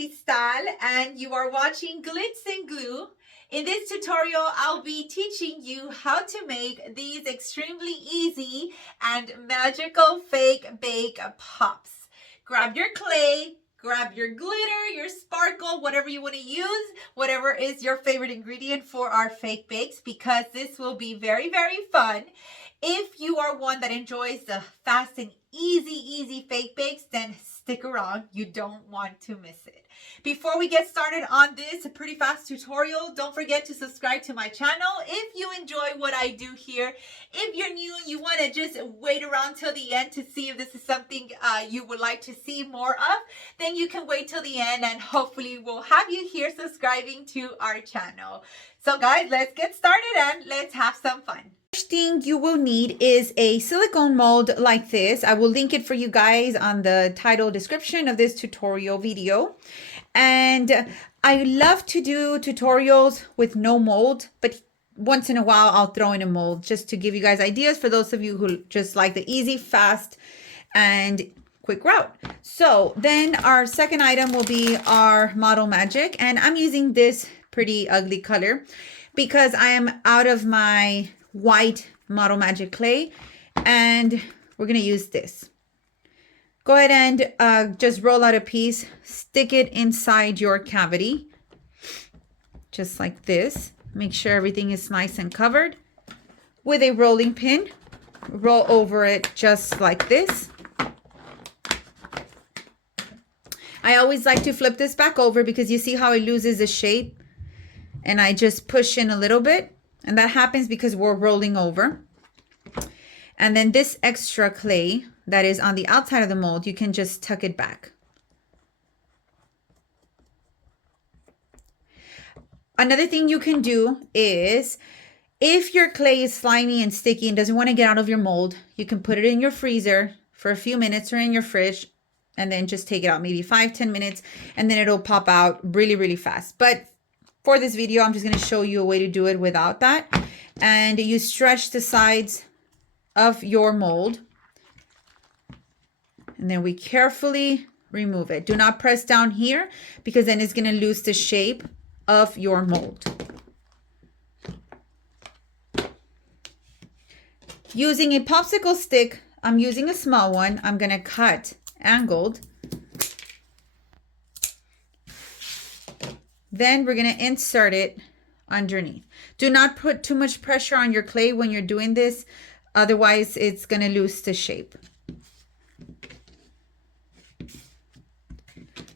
Cristal and you are watching Glitz and Glue. In this tutorial, I'll be teaching you how to make these extremely easy and magical fake bake pops. Grab your clay, grab your glitter, your sparkle, whatever you want to use, whatever is your favorite ingredient for our fake bakes, because this will be very, very fun. If you are one that enjoys the fast and easy fake bakes, then stick around. You don't want to miss it. Before we get started on this pretty fast tutorial, don't forget to subscribe to my channel if you enjoy what I do here. If you're new and you want to just wait around till the end to see if this is something you would like to see more of, then you can wait till the end and hopefully we'll have you here subscribing to our channel. So guys, let's get started and let's have some fun. First thing you will need is a silicone mold like this. I will link it for you guys on the title description of this tutorial video. And I love to do tutorials with no mold, but once in a while I'll throw in a mold just to give you guys ideas for those of you who just like the easy, fast, and quick route. So then our second item will be our Model Magic, and I'm using this pretty ugly color because I am out of my white Model Magic clay, and we're gonna use this. Go ahead and just roll out a piece, stick it inside your cavity, just like this. Make sure everything is nice and covered. With a rolling pin, roll over it just like this. I always like to flip this back over because you see how it loses the shape, and I just push in a little bit. And that happens because we're rolling over. And then this extra clay that is on the outside of the mold, you can just tuck it back. Another thing you can do is, if your clay is slimy and sticky and doesn't want to get out of your mold, you can put it in your freezer for a few minutes or in your fridge and then just take it out, maybe 5-10 minutes, and then it'll pop out really, really fast. But for this video, I'm just going to show you a way to do it without that. And you stretch the sides of your mold. And then we carefully remove it. Do not press down here because then it's going to lose the shape of your mold. Using a popsicle stick, I'm using a small one. I'm going to cut angled. Then we're going to insert it underneath. Do not put too much pressure on your clay when you're doing this. Otherwise, it's going to lose the shape.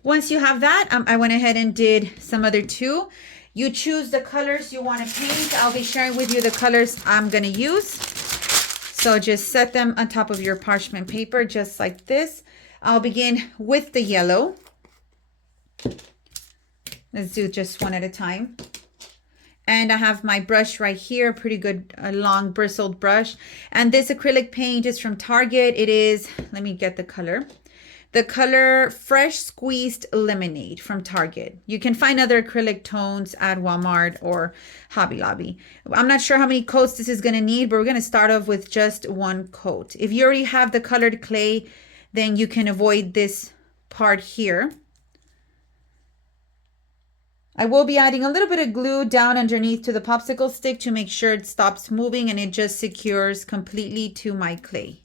Once you have that, I went ahead and did some other two. You choose the colors you want to paint. I'll be sharing with you the colors I'm going to use. So just set them on top of your parchment paper, just like this. I'll begin with the yellow. Let's do just one at a time. And I have my brush right here, pretty good long bristled brush. And this acrylic paint is from Target. It is, let me get the color. The color Fresh Squeezed Lemonade from Target. You can find other acrylic tones at Walmart or Hobby Lobby. I'm not sure how many coats this is going to need, but we're going to start off with just one coat. If you already have the colored clay, then you can avoid this part here. I will be adding a little bit of glue down underneath to the popsicle stick to make sure it stops moving and it just secures completely to my clay.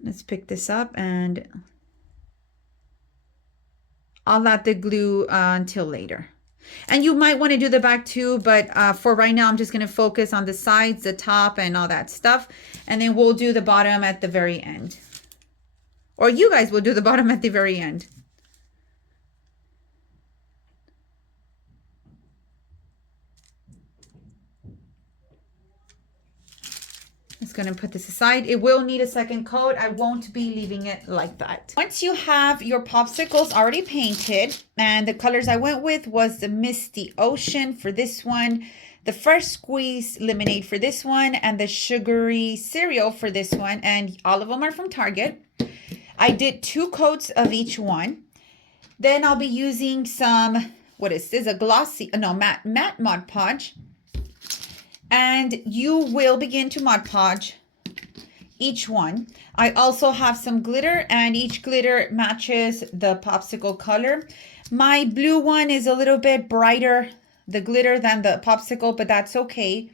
Let's pick this up and I'll add the glue until later. And you might want to do the back too, but for right now, I'm just going to focus on the sides, the top, and all that stuff. And then we'll do the bottom at the very end. Or you guys will do the bottom at the very end. Just going to put this aside. It will need a second coat. I won't be leaving it like that. Once you have your popsicles already painted, and the colors I went with was the Misty Ocean for this one, the Fresh Squeezed Lemonade for this one, and the Sugary Cereal for this one. And all of them are from Target. I did 2 coats of each one. Then I'll be using some, what is this? A glossy, no, matte Mod Podge. And you will begin to Mod Podge each one. I also have some glitter, and each glitter matches the popsicle color. My blue one is a little bit brighter, the glitter, than the popsicle, but that's okay.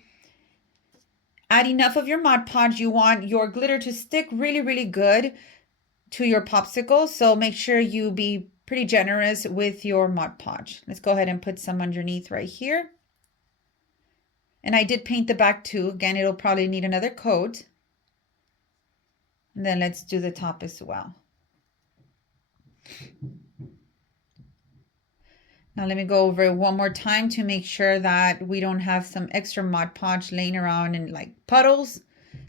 Add enough of your Mod Podge. You want your glitter to stick really, really good to your popsicle, so make sure you be pretty generous with your Mod Podge. Let's go ahead and put some underneath right here. And I did paint the back too. Again, it'll probably need another coat. And then let's do the top as well. Now let me go over it one more time to make sure that we don't have some extra Mod Podge laying around in like puddles,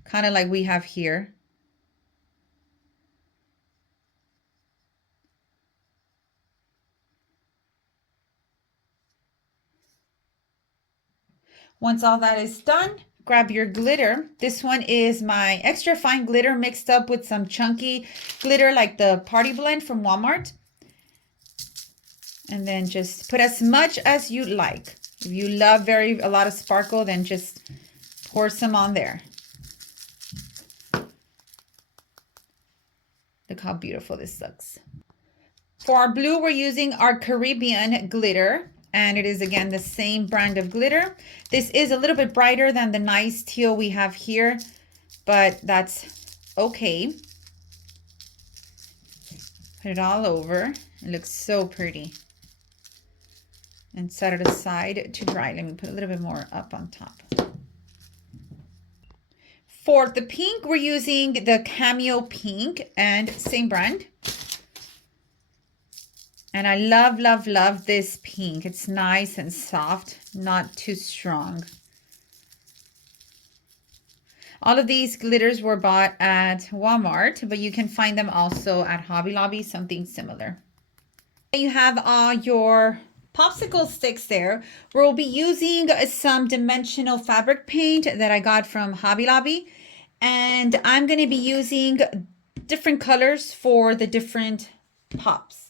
kind of like we have here. Once all that is done, grab your glitter. This one is my extra fine glitter mixed up with some chunky glitter like the Party Blend from Walmart. And then just put as much as you like. If you love a lot of sparkle, then just pour some on there. Look how beautiful this looks. For our blue, we're using our Caribbean glitter. And it is, again, the same brand of glitter. This is a little bit brighter than the nice teal we have here, but that's okay. Put it all over. It looks so pretty. And set it aside to dry. Let me put a little bit more up on top. For the pink, we're using the Cameo Pink, and same brand. And I love, love, love this pink. It's nice and soft, not too strong. All of these glitters were bought at Walmart, but you can find them also at Hobby Lobby, something similar. You have all your popsicle sticks there. We'll be using some dimensional fabric paint that I got from Hobby Lobby. And I'm going to be using different colors for the different pops.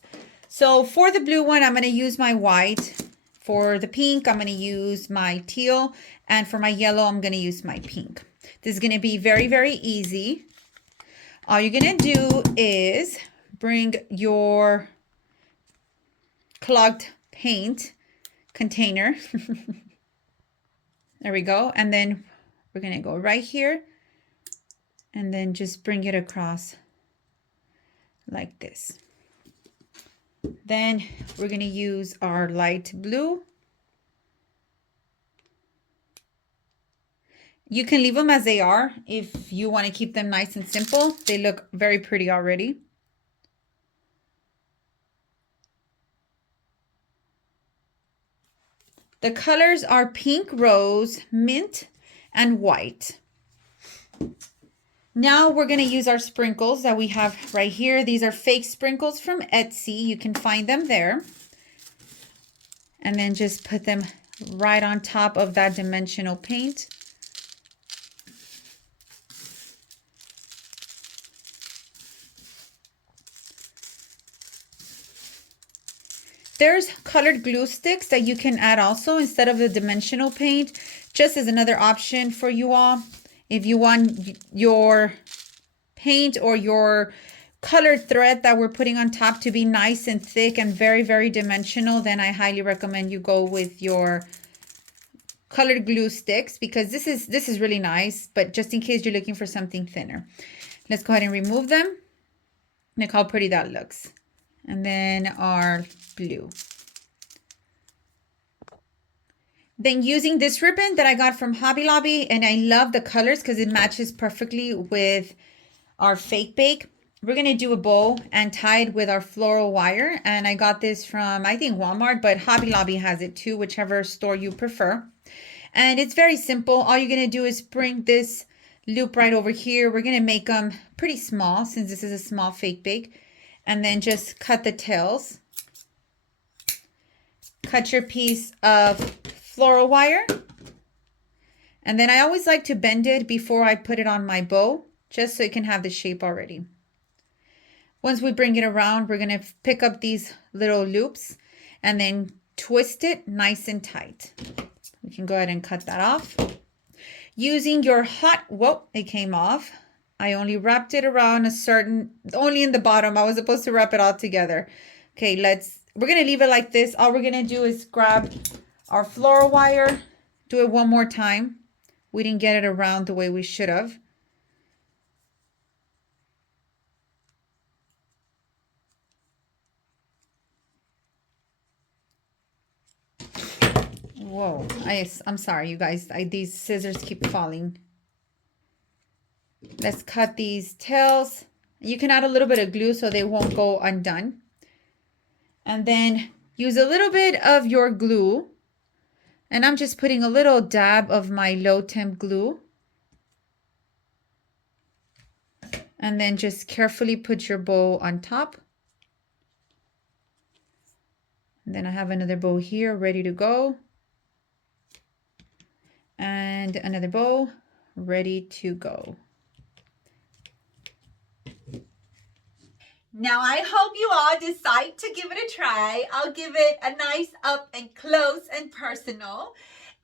So for the blue one, I'm going to use my white. For the pink, I'm going to use my teal. And for my yellow, I'm going to use my pink. This is going to be very, very easy. All you're going to do is bring your clogged paint container. There we go. And then we're going to go right here. And then just bring it across like this. Then we're going to use our light blue. You can leave them as they are if you want to keep them nice and simple. They look very pretty already. The colors are pink, rose, mint, and white. Now we're going to use our sprinkles that we have right here. These are fake sprinkles from Etsy. You can find them there. And then just put them right on top of that dimensional paint. There's colored glue sticks that you can add also instead of the dimensional paint, just as another option for you all. If you want your paint or your colored thread that we're putting on top to be nice and thick and very, very dimensional, then I highly recommend you go with your colored glue sticks, because this is really nice, but just in case you're looking for something thinner. Let's go ahead and remove them. Look how pretty that looks. And then our blue. Then using this ribbon that I got from Hobby Lobby, and I love the colors because it matches perfectly with our fake bake. We're going to do a bow and tie it with our floral wire. And I got this from, I think, Walmart, but Hobby Lobby has it too, whichever store you prefer. And it's very simple. All you're going to do is bring this loop right over here. We're going to make them pretty small since this is a small fake bake. And then just cut the tails. Cut your piece of floral wire. And then I always like to bend it before I put it on my bow, just so it can have the shape already. Once we bring it around, we're going to pick up these little loops and then twist it nice and tight. You can go ahead and cut that off. Using your hot, whoa, it came off. I only wrapped it around only in the bottom. I was supposed to wrap it all together. Okay, we're going to leave it like this. All we're going to do is grab our floral wire, do it one more time. We didn't get it around the way we should have. Whoa, I'm sorry, you guys. These scissors keep falling. Let's cut these tails. You can add a little bit of glue so they won't go undone. And then use a little bit of your glue. And I'm just putting a little dab of my low temp glue. And then just carefully put your bow on top. And then I have another bow here ready to go. And another bow ready to go. Now I hope you all decide to give it a try. I'll give it a nice up and close and personal,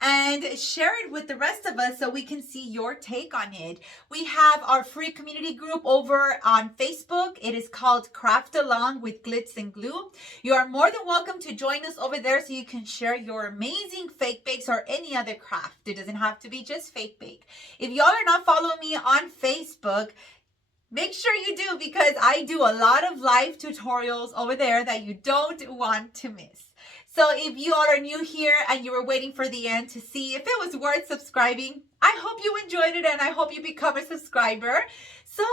and share it with the rest of us so we can see your take on it. We have our free community group over on Facebook. It is called Craft Along with Glitz and Glue. You are more than welcome to join us over there so you can share your amazing fake bakes or any other craft. It doesn't have to be just fake bake. If y'all are not following me on Facebook, make sure you do, because I do a lot of live tutorials over there that you don't want to miss. So if you all are new here and you were waiting for the end to see if it was worth subscribing, I hope you enjoyed it and I hope you become a subscriber so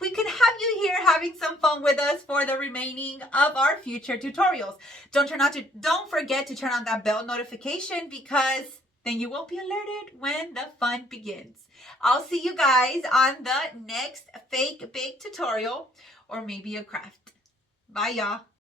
we can have you here having some fun with us for the remaining of our future tutorials. Don't forget to turn on that bell notification, because then you won't be alerted when the fun begins. I'll see you guys on the next fake bake tutorial, or maybe a craft. Bye, y'all.